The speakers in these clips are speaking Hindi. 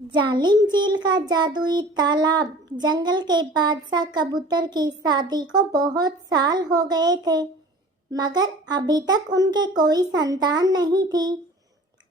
जालिम झील का जादुई तालाब। जंगल के बादशाह कबूतर की शादी को बहुत साल हो गए थे, मगर अभी तक उनके कोई संतान नहीं थी।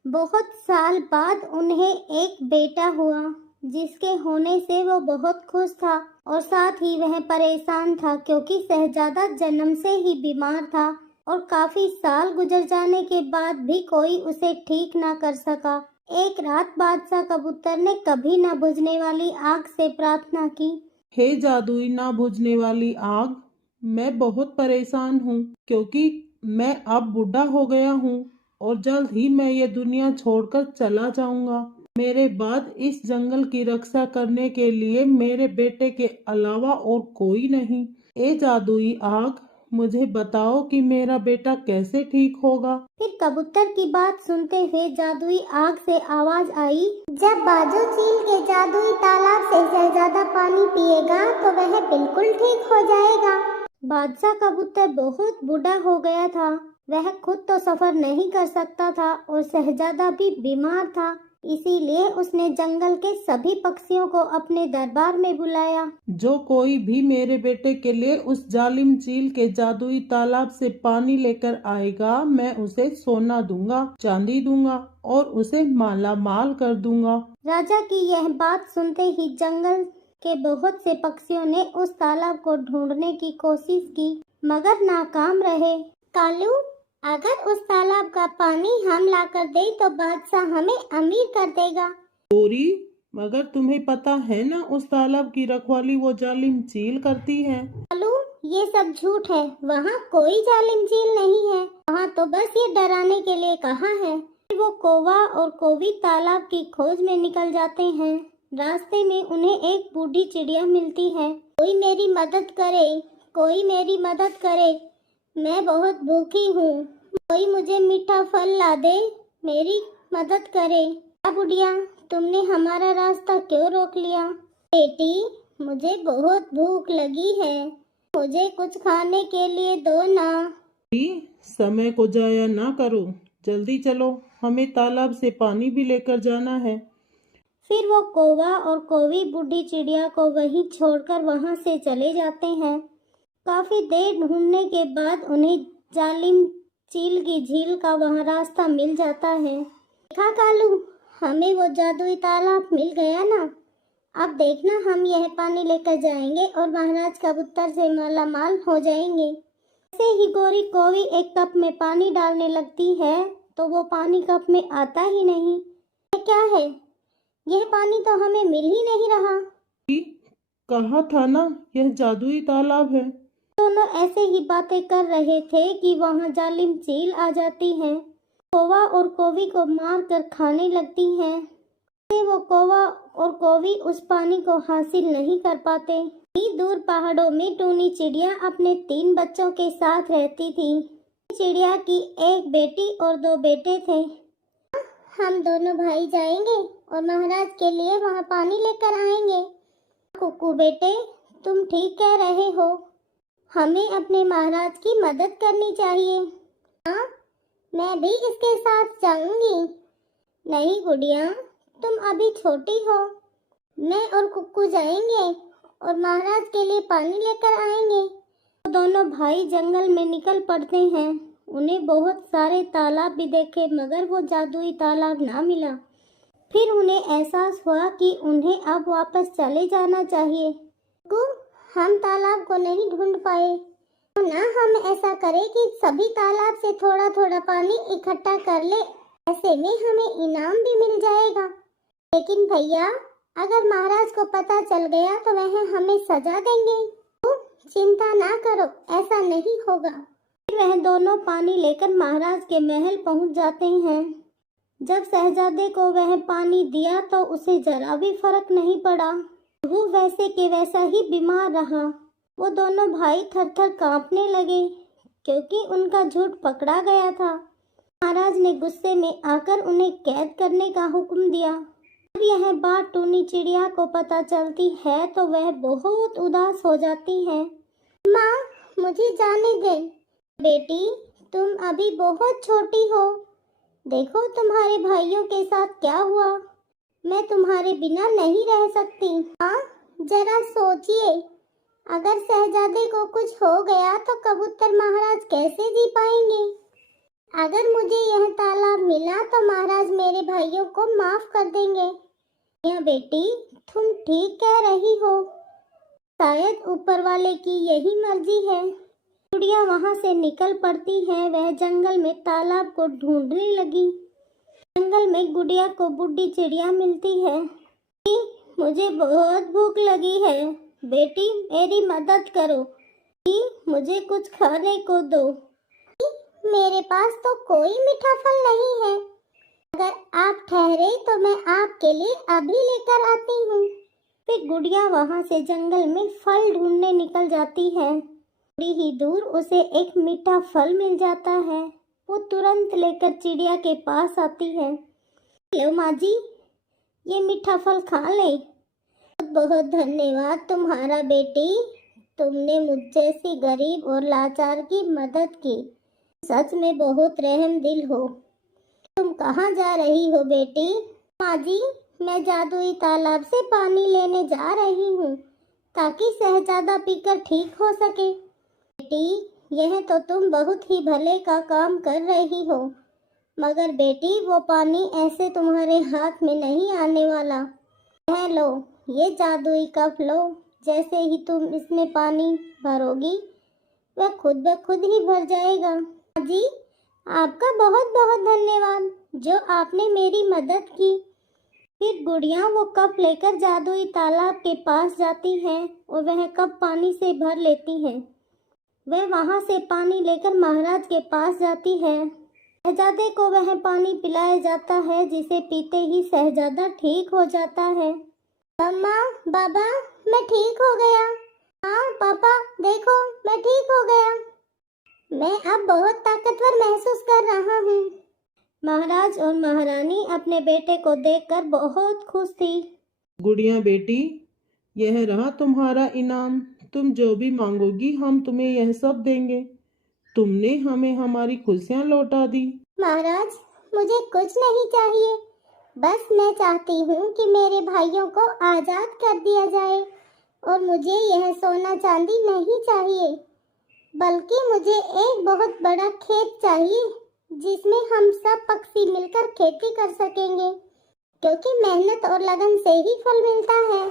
बहुत साल बाद उन्हें एक बेटा हुआ, जिसके होने से वो बहुत खुश था और साथ ही वह परेशान था, क्योंकि शहजादा जन्म से ही बीमार था और काफी साल गुजर जाने के बाद भी कोई उसे ठीक ना कर सका। एक रात बादशाह कबूतर ने कभी न बुझने वाली आग से प्रार्थना की। हे जादुई ना बुझने वाली आग, मैं बहुत परेशान हूँ क्योंकि मैं अब बूढ़ा हो गया हूँ और जल्द ही मैं ये दुनिया छोड़कर चला जाऊंगा। मेरे बाद इस जंगल की रक्षा करने के लिए मेरे बेटे के अलावा और कोई नहीं। ए जादुई आग, मुझे बताओ कि मेरा बेटा कैसे ठीक होगा। फिर कबूतर की बात सुनते हुए जादुई आग से आवाज आई, जब बाजू झील के जादुई तालाब से शहजादा पानी पिएगा तो वह बिल्कुल ठीक हो जाएगा। बादशाह कबूतर बहुत बूढ़ा हो गया था। वह खुद तो सफर नहीं कर सकता था और शहजादा भी बीमार था। इसीलिए उसने जंगल के सभी पक्षियों को अपने दरबार में बुलाया। जो कोई भी मेरे बेटे के लिए उस जालिम झील के जादुई तालाब से पानी लेकर आएगा, मैं उसे सोना दूंगा, चांदी दूंगा और उसे माला माल कर दूंगा। राजा की यह बात सुनते ही जंगल के बहुत से पक्षियों ने उस तालाब को ढूंढने की कोशिश की, मगर नाकाम रहे। कालू, अगर उस तालाब का पानी हम लाकर दे तो बादशाह हमें अमीर कर देगा। गोरी, मगर तुम्हें पता है ना उस तालाब की रखवाली वो जालिम झील करती है। कालू, ये सब झूठ है। वहाँ कोई जालिम झील नहीं है। वहाँ तो बस ये डराने के लिए कहा है। फिर वो कौवा और कौवी तालाब की खोज में निकल जाते हैं। रास्ते में उन्हें एक बूढ़ी चिड़िया मिलती है। कोई मेरी मदद करे, कोई मेरी मदद करे, मैं बहुत भूखी हूँ। कोई मुझे मीठा फल ला दे, मेरी मदद करे। क्या बुढ़िया, तुमने हमारा रास्ता क्यों रोक लिया? बेटी, मुझे बहुत भूख लगी है, मुझे कुछ खाने के लिए दो ना। समय को जाया ना करो, जल्दी चलो, हमें तालाब से पानी भी लेकर जाना है। फिर वो कौवा और कौवी बूढ़ी चिड़िया को वहीं छोड़कर वहां से चले जाते हैं। काफी देर ढूंढने के बाद उन्हें जालिम चील की झील का वहां रास्ता मिल जाता है। देखा कालू, हमें वो जादुई तालाब मिल गया ना। अब देखना, हम यह पानी लेकर जाएंगे और महाराज कबूतर से माला माल हो जाएंगे। ऐसे ही गोरी कौवी एक कप में पानी डालने लगती है तो वो पानी कप में आता ही नहीं। यह क्या है? यह पानी तो हमें मिल ही नहीं रहा। कहा था ना, यह जादुई तालाब है। दोनों ऐसे ही बातें कर रहे थे कि वहां जालिम चील आ जाती है। कौवा और कौवी को मार कर खाने लगती है। वो कौवा और कौवी उस पानी को हासिल नहीं कर पाते। दूर पहाड़ों में टूनी चिड़िया अपने 3 बच्चों के साथ रहती थी। चिड़िया की एक बेटी और 2 बेटे थे। हम दोनों भाई जाएंगे और महाराज के लिए वहाँ पानी लेकर आएंगे। कुकू बेटे, तुम ठीक कह रहे हो, हमें अपने महाराज की मदद करनी चाहिए। हाँ, मैं भी इसके साथ जाऊंगी। नहीं गुड़िया, तुम अभी छोटी हो। मैं और कुक्कू जाएंगे और महाराज के लिए पानी लेकर आएंगे। तो दोनों भाई जंगल में निकल पड़ते हैं। उन्हें बहुत सारे तालाब भी देखे, मगर वो जादुई तालाब ना मिला। फिर उन्हें एहसास हुआ कि उन्हें अब वापस चले जाना चाहिए। हम तालाब को नहीं ढूंढ पाए, तो ना हम ऐसा करें कि सभी तालाब से थोड़ा थोड़ा पानी इकट्ठा कर ले, ऐसे में हमें इनाम भी मिल जाएगा। लेकिन भैया, अगर महाराज को पता चल गया तो वह हमें सजा देंगे। तो चिंता ना करो, ऐसा नहीं होगा। फिर वह दोनों पानी लेकर महाराज के महल पहुंच जाते हैं। जब शहजादे को वह पानी दिया तो उसे जरा भी फर्क नहीं पड़ा। वो वैसे के वैसा ही बीमार रहा। वो दोनों भाई थर थर कांपने लगे, क्योंकि उनका झूठ पकड़ा गया था। महाराज ने गुस्से में आकर उन्हें कैद करने का हुक्म दिया। जब यह बात टूनी चिड़िया को पता चलती है तो वह बहुत उदास हो जाती है। माँ, मुझे जाने दे। बेटी, तुम अभी बहुत छोटी हो। देखो तुम्हारे भाइयों के साथ क्या हुआ। मैं तुम्हारे बिना नहीं रह सकती। हाँ, जरा सोचिए, अगर शहजादे को कुछ हो गया तो कबूतर महाराज कैसे जी पाएंगे? अगर मुझे यह तालाब मिला तो महाराज मेरे भाइयों को माफ कर देंगे। या बेटी, तुम ठीक कह रही हो, शायद ऊपर वाले की यही मर्जी है। गुड़िया वहां से निकल पड़ती है। वह जंगल में तालाब को ढूंढने लगी। जंगल में गुड़िया को बुड्ढी चिड़िया मिलती है। मुझे बहुत भूख लगी है, बेटी मेरी मदद करो, मुझे कुछ खाने को दो। मेरे पास तो कोई मीठा फल नहीं है, अगर आप ठहरे तो मैं आपके लिए अभी लेकर आती हूँ। फिर गुड़िया वहाँ से जंगल में फल ढूंढने निकल जाती है। थोड़ी ही दूर उसे एक मीठा फल मिल जाता है। वो तुरंत लेकर चिड़िया के पास आती है। लो माँ जी, ये मीठा फल खा ले। बहुत बहुत धन्यवाद तुम्हारा बेटी, तुमने मुझ जैसी गरीब और लाचार की मदद की। सच में बहुत रहम दिल हो। तुम कहाँ जा रही हो बेटी? माँ जी, मैं जादुई तालाब से पानी लेने जा रही हूँ ताकि शहजादा पीकर ठीक हो सके। बेटी, यह तो तुम बहुत ही भले का काम कर रही हो, मगर बेटी वो पानी ऐसे तुम्हारे हाथ में नहीं आने वाला। यह लो, ये जादुई कप लो। जैसे ही तुम इसमें पानी भरोगी वह खुद ब खुद ही भर जाएगा। जी, आपका बहुत बहुत धन्यवाद जो आपने मेरी मदद की। फिर गुड़िया वो कप लेकर जादुई तालाब के पास जाती है और वह कप पानी से भर लेती है। वह वहाँ से पानी लेकर महाराज के पास जाती है। शहजादे को वह पानी पिलाया जाता है जिसे पीते ही शहजादा ठीक हो जाता है। मम्मा, बाबा, मैं ठीक हो गया। हाँ पापा, देखो मैं ठीक हो गया। मैं अब बहुत ताकतवर महसूस कर रहा हूँ। महाराज और महारानी अपने बेटे को देखकर बहुत खुश थी। गुड़िया बेटी, यह रहा तुम्हारा इनाम। तुम जो भी मांगोगी हम तुम्हें यह सब देंगे। तुमने हमें हमारी खुशियाँ लौटा दी। महाराज, मुझे कुछ नहीं चाहिए, बस मैं चाहती हूँ कि मेरे भाइयों को आजाद कर दिया जाए और मुझे यह सोना चांदी नहीं चाहिए, बल्कि मुझे एक बहुत बड़ा खेत चाहिए जिसमें हम सब पक्षी मिलकर खेती कर सकेंगे, क्योंकि मेहनत और लगन से ही फल मिलता है।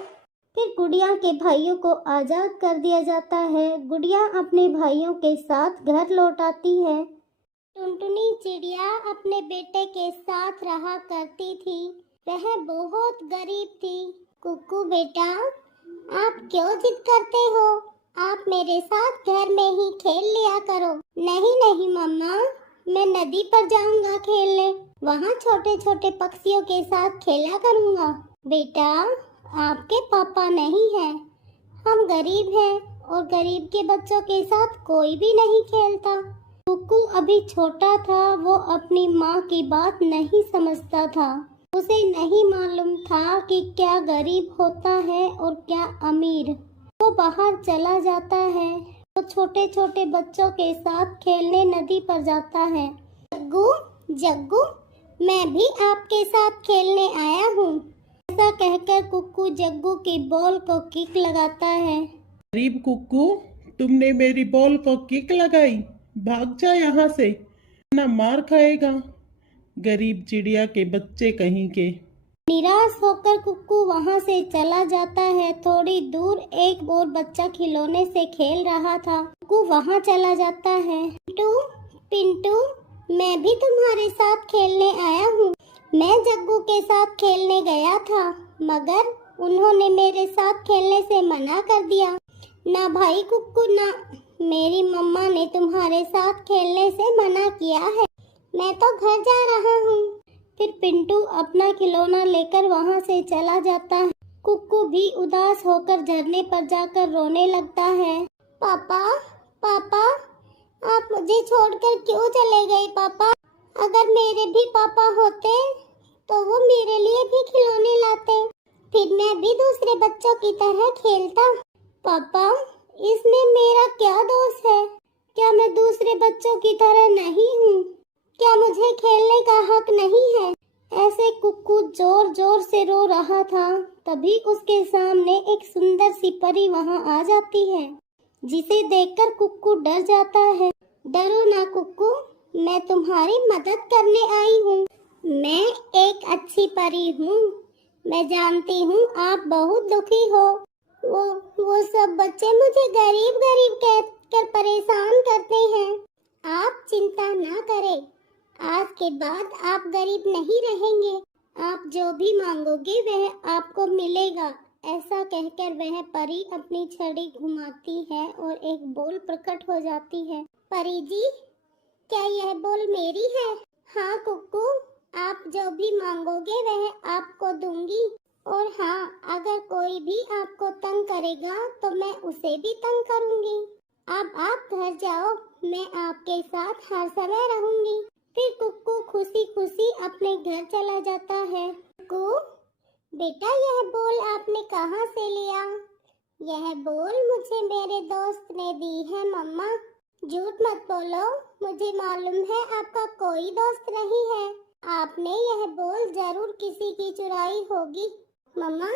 फिर गुड़िया के भाइयों को आजाद कर दिया जाता है। गुड़िया अपने भाइयों के साथ घर लौट आती है। टुनटुनी चिड़िया अपने बेटे के साथ रहा करती थी। वह बहुत गरीब थी। कुक्कू बेटा, आप क्यों जिद करते हो? आप मेरे साथ घर में ही खेल लिया करो। नहीं नहीं मम्मा, मैं नदी पर जाऊंगा खेलने, वहाँ छोटे छोटे पक्षियों के साथ खेला करूंगा। बेटा, आपके पापा नहीं हैं, हम गरीब हैं और गरीब के बच्चों के साथ कोई भी नहीं खेलता। कुक्कू अभी छोटा था, वो अपनी माँ की बात नहीं समझता था। उसे नहीं मालूम था कि क्या गरीब होता है और क्या अमीर। वो बाहर चला जाता है। वो छोटे छोटे बच्चों के साथ खेलने नदी पर जाता है। जग्गू, जग्गू, मैं भी आपके साथ खेलने आया हूँ। ऐसा कहकर कुक्कू जग्गू की बॉल को किक लगाता है। गरीब कुक्कू, तुमने मेरी बॉल को किक लगाई, भाग जा यहाँ से, ना मार खाएगा। गरीब चिड़िया के बच्चे कहीं के। निराश होकर कुक्कू वहाँ से चला जाता है। थोड़ी दूर एक और बच्चा खिलौने से खेल रहा था। कुक्कू वहाँ चला जाता है। पिंटू, पिंटू, मैं भी तुम्हारे साथ खेलने आया हूँ। मैं जग्गू के साथ खेलने गया था, मगर उन्होंने मेरे साथ खेलने से मना कर दिया। ना भाई कुक्कू, ना, मेरी मम्मा ने तुम्हारे साथ खेलने से मना किया है। मैं तो घर जा रहा हूँ। फिर पिंटू अपना खिलौना लेकर वहाँ से चला जाता है। कुक्कू भी उदास होकर झरने पर जाकर रोने लगता है। पापा, पापा, आप मुझे छोड़कर क्यों चले गए पापा? अगर मेरे भी पापा होते तो वो मेरे लिए भी खिलौने लाते, फिर मैं भी दूसरे बच्चों की तरह खेलता। पापा, इसमें मेरा क्या दोष है? क्या मैं दूसरे बच्चों की तरह नहीं हूँ? क्या मुझे खेलने का हक नहीं है? ऐसे कुक्कू जोर जोर से रो रहा था। तभी उसके सामने एक सुंदर सी परी वहां आ जाती है, जिसे देखकर कुक्कू डर जाता है। डरो ना कुक्कू, मैं तुम्हारी मदद करने आई हूँ। मैं एक अच्छी परी हूँ। मैं जानती हूँ आप बहुत दुखी हो। वो सब बच्चे मुझे गरीब गरीब कहकर परेशान करते हैं। आप चिंता ना करें, आज के बाद आप गरीब नहीं रहेंगे। आप जो भी मांगोगे वह आपको मिलेगा। ऐसा कहकर वह परी अपनी छड़ी घुमाती है और एक बोल प्रकट हो जाती है। परी जी, क्या यह बोल मेरी है? हाँ कुक्कू, आप जो भी मांगोगे वह आपको दूंगी। और हाँ, अगर कोई भी आपको तंग करेगा तो मैं उसे भी तंग करूंगी। अब आप घर जाओ, मैं आपके साथ हर समय रहूंगी। फिर कुक्कू खुशी खुशी अपने घर चला जाता है। कुक्कू बेटा, यह बोल आपने कहाँ से लिया? यह बोल मुझे मेरे दोस्त ने दी है मम्मा। झूठ मत बोलो, मुझे मालूम है आपका कोई दोस्त नहीं है। आपने यह बोल जरूर किसी की चुराई होगी। मम्मा,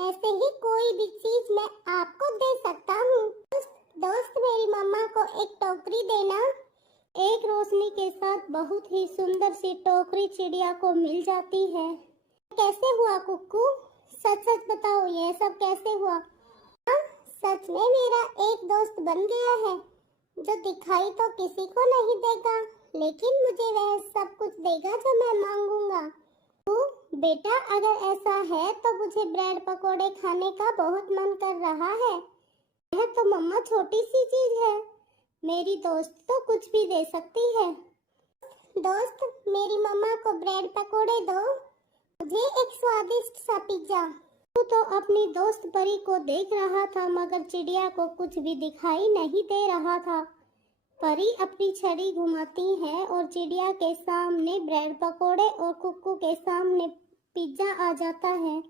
ऐसे ही कोई भी चीज मैं आपको दे सकता हूँ। दोस्त मेरी मम्मा को एक टोकरी देना। एक रोशनी के साथ बहुत ही सुंदर सी टोकरी चिड़िया को मिल जाती है। कैसे हुआ कुक्कू? सच सच बताओ, यह सब कैसे हुआ? हाँ, सच में मेरा एक दोस्त बन गया है, जो दिखाई तो किसी को नहीं देगा, लेकिन मुझे वह सब कुछ देगा जो मैं मांगूंगा। बेटा, अगर ऐसा है तो मुझे ब्रेड पकोड़े खाने का बहुत मन कर रहा है। यह तो मम्मा छोटी सी चीज है, मेरी दोस्त तो कुछ भी दे सकती है। दोस्त, मेरी मम्मा को ब्रेड पकोड़े दो, मुझे एक स्वादिष्ट सा पिज्जा। तू तो अपनी दोस्त परी को देख रहा था, मगर चिड़िया को कुछ भी दिखाई नहीं दे रहा था। परी अपनी छड़ी घुमाती है और चिड़िया के सामने ब्रेड पकोड़े और कुक्कू के सामने पिज्जा आ जाता है।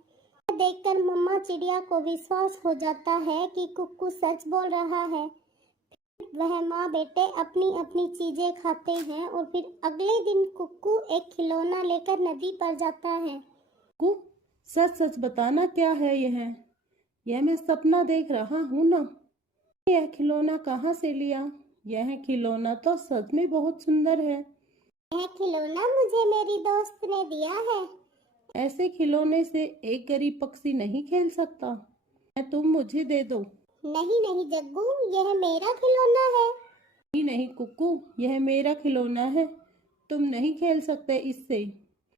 देखकर मम्मा चिड़िया को विश्वास हो जाता है कि कुक्कू सच बोल रहा है। वह माँ बेटे अपनी अपनी चीजें खाते हैं और फिर अगले दिन कुक्कू एक खिलौना लेकर नदी पर जाता है। कुक्कू, सच सच बताना, क्या है यह मैं सपना देख रहा हूँ ना? यह खिलौना कहाँ से लिया? यह खिलौना तो सच में बहुत सुंदर है। यह खिलौना मुझे मेरी दोस्त ने दिया है। ऐसे खिलौने से एक गरीब पक्षी नहीं खेल सकता। तुम मुझे दे दो। नहीं नहीं जग्गू, यह मेरा खिलौना है। नहीं नहीं कुक्कू, यह मेरा खिलौना है, तुम नहीं खेल सकते इससे।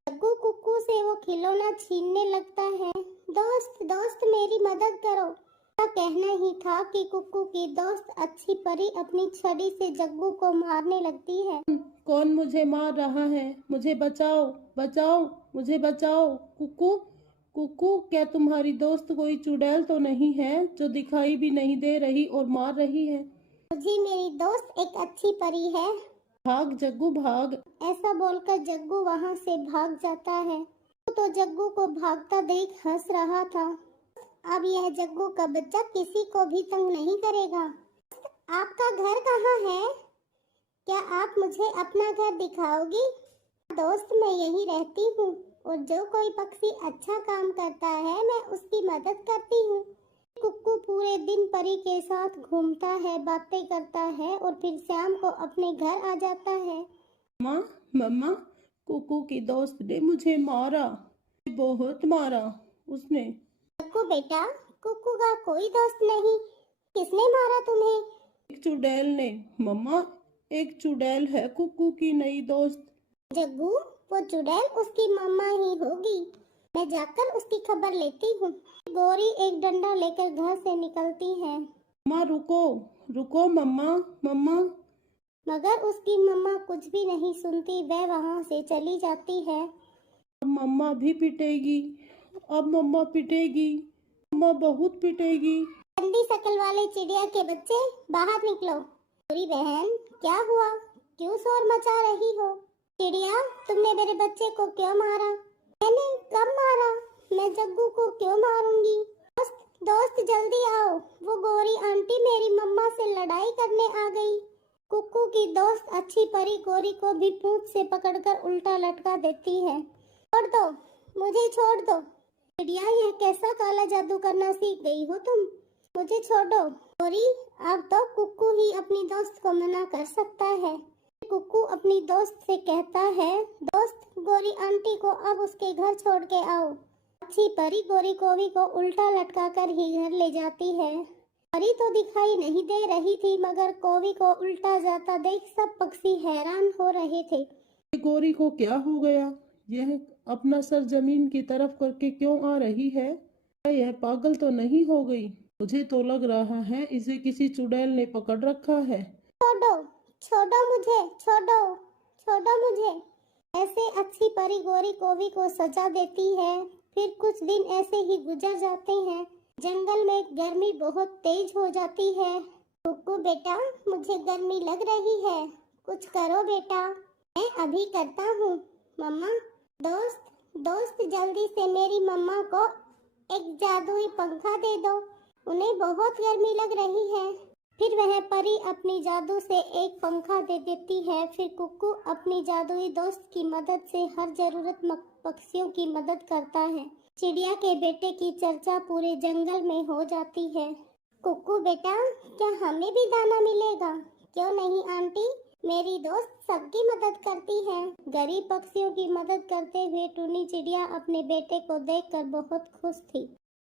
जग्गू कुक्कू से वो खिलौना छीनने लगता है। दोस्त दोस्त, मेरी मदद करो। उसका कहना ही था कि कुक्कू की दोस्त अच्छी परी अपनी छड़ी से जग्गू को मारने लगती है। कौन मुझे मार रहा है? मुझे बचाओ, बचाओ, मुझे बचाओ। कुक्कू, कुक्कू, क्या तुम्हारी दोस्त कोई चुड़ैल तो नहीं है जो दिखाई भी नहीं दे रही और मार रही है? मुझे मेरी दोस्त एक अच्छी परी है। भाग जग्गू भाग। ऐसा बोलकर जग्गू वहां से भाग जाता है। तो जग्गू को भागता देख हंस रहा था। अब यह जग्गू का बच्चा किसी को भी तंग नहीं करेगा। आपका घर कहाँ है? क्या आप मुझे अपना घर दिखाओगी? दोस्त, मैं यहीं रहती हूँ और जो कोई पक्षी अच्छा काम करता है मैं उसकी मदद करती हूँ। कुक्कू पूरे दिन परी के साथ घूमता है, बातें करता है और फिर शाम को अपने घर आ जाता है। माँ, मम्मा, कुक्कू की दोस्त ने मुझे मारा, बहुत मारा उसने। कुक्कू बेटा, कुक्कू का कोई दोस्त नहीं। किसने मारा तुम्हें? एक चुड़ैल ने। मम्मा, एक चुड़ैल है कुक्कू की नई दोस्त। जग्गू, वो चुड़ैल उसकी मम्मा ही होगी। मैं जाकर उसकी खबर लेती हूँ। गौरी एक डंडा लेकर घर से निकलती है। मम्मा रुको, रुको मम्मा, मम्मा। मगर उसकी मम्मा कुछ भी नहीं सुनती, वह वहाँ से चली जाती है। अब मम्मा भी पिटेगी, अब मम्मा पिटेगी, मम्मा बहुत पिटेगी। गंदी शकल वाले चिड़िया के बच्चे, बाहर निकलो। गौरी बहन, क्या हुआ? क्यों शोर मचा रही हो? चिड़िया, तुमने मेरे बच्चे को क्यों मारा? मैंने कब मारा? मैं जग्गू को क्यों मारूंगी? दोस्त दोस्त, जल्दी आओ, वो गौरी आंटी मेरी मम्मा से लड़ाई करने आ गई। कुक्कू की दोस्त अच्छी परी गौरी को भी पूंछ से पकड़कर उल्टा लटका देती है। छोड़ दो, मुझे छोड़ दो। चिड़िया, यह कैसा काला जादू करना सीख गई हो तुम? मुझे छोड़ो। गोरी, अब तो कुक्कू ही अपनी दोस्त को मना कर सकता है। कुक्कू अपनी दोस्त से कहता है, दोस्त, गोरी आंटी को अब उसके घर छोड़ के आओ। अच्छी परी गोरी कोवी को उल्टा लटका कर ही घर ले जाती है। परी तो दिखाई नहीं दे रही थी, मगर कोवी को उल्टा जाता देख सब पक्षी हैरान हो रहे थे। ये गोरी को क्या हो गया? यह अपना सर जमीन की तरफ करके क्यों आ रही है? क्या यह पागल तो नहीं हो गई? मुझे तो लग रहा है इसे किसी चुड़ैल ने पकड़ रखा है। छोड़ो, छोड़ो मुझे, छोड़ो, छोड़ो मुझे। ऐसे अच्छी परी गोरी कोवी को सजा देती है। फिर कुछ दिन ऐसे ही गुजर जाते हैं। जंगल में गर्मी बहुत तेज हो जाती है। कुक्कू बेटा, मुझे गर्मी लग रही है, कुछ करो बेटा। मैं अभी करता हूँ मम्मा। दोस्त, दोस्त, जल्दी से मेरी मम्मा को एक जादुई पंखा दे दो, उन्हें बहुत गर्मी लग रही है। फिर वह परी अपनी जादू से एक पंखा दे देती है। फिर कुक्कू अपनी जादुई दोस्त की मदद से हर जरूरतमंद पक्षियों की मदद करता है। चिड़िया के बेटे की चर्चा पूरे जंगल में हो जाती है। कुक्कू बेटा, क्या हमें भी दाना मिलेगा? क्यों नहीं आंटी, मेरी दोस्त सबकी मदद करती है। गरीब पक्षियों की मदद करते हुए टूनी चिड़िया अपने बेटे को देखकर बहुत खुश थी।